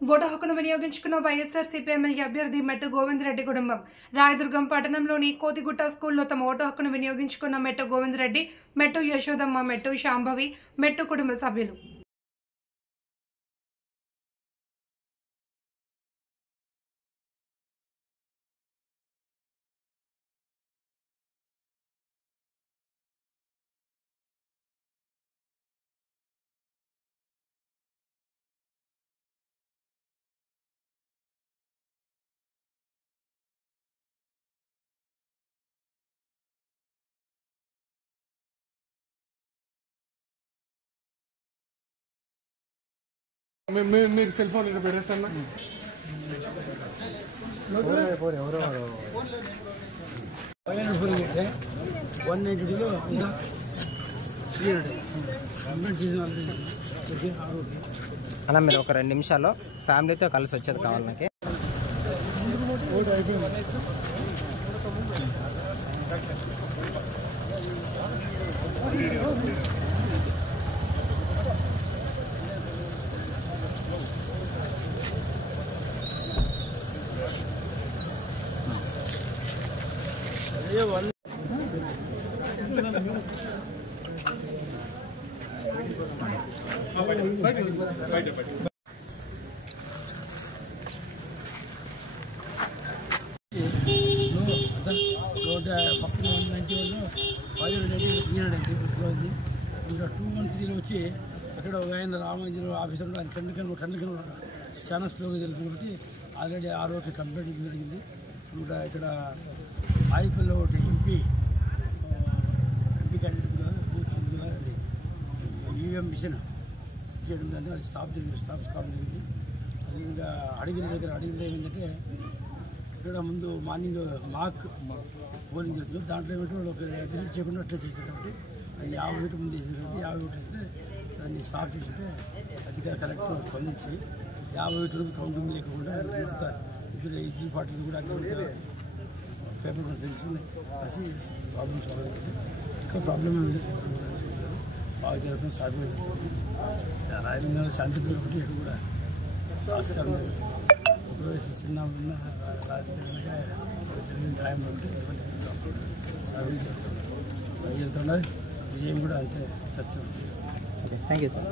Vote హక్కును వినియోగించుకున్న YSRCP MLA అభ్యర్థి మెట్టు గోవిందరెడ్డి కుటుంబం రాయదుర్గం పట్టణంలోని కోతిగుట్ట స్కూల్లో తమ ఓటు హక్కును వినియోగించుకున్న మెట్టు గోవిందరెడ్డి, మెట్టు యశోదమ్మ, మెట్టు శాంభవి, మెట్టు కుటుంబ సభ్యులు. మీరు సెల్ ఫోన్ ఇక్కడ పెట్టేస్తాను. అన్న మీరు ఒక 2 నిమిషాల్లో ఫ్యామిలీతో కలిసి వచ్చేది కావాలి నాకు. పక్కన 191 ఇంకా 213 వచ్చి అక్కడ ఒక ఆయన రామాంజనేయ ఆఫీసర్ ఆయన కన్నుకలు చాలా స్లోగా తెలుసు కాబట్టి ఆల్రెడీ ఆరోగ్య కంప్లైంట్ జరిగింది. ఇంకా ఇక్కడ ఆయిపల్లి ఒకటి ఎంపీ క్యాండిడేట్ కదా ఈవీఎం మిషన్ చేయడం దాన్ని అది స్టాప్ కావడం జరిగింది. అది ఇంకా అడిగిన ఏమిటంటే ఇక్కడ ముందు మార్నింగ్ మాక్ పోలింగ్ చేస్తుంది. దాంట్లో ఏమిటో ఒక ఎగ్జిట్ చేయకుండా అట్లా చేశారు కాబట్టి అది 50 ఓట్లు ముందు చేసింది కాబట్టి 50 ఓట్లు వేస్తే దాన్ని స్టాప్ చేస్తుంటే అధికార కలెక్టర్ స్పందించి 50 ఓట్లు కౌంటింగ్ లేకుండా ఇక్కడ ఎగ్జిట్ పార్టీలు కూడా అక్కడ పేపర్ కూడా తెలుసుకుని రాసి ప్రాబ్లమ్ సాల్వ్ అవుతుంది. ఇంకా ప్రాబ్లం ఏమి బాగా జరుగుతుంది సాధ్యమే జరుగుతుంది. రాయలసీమ శాంతిపూర్ ఒకటి ఇక్కడ కూడా ఆస్కారం చిన్న రాజకీయంగా జరిగిన ఖాయం ఒకటి సర్వీస్ జరుగుతుంది. విజయం కూడా అంతే సత్యం. Thank you sir.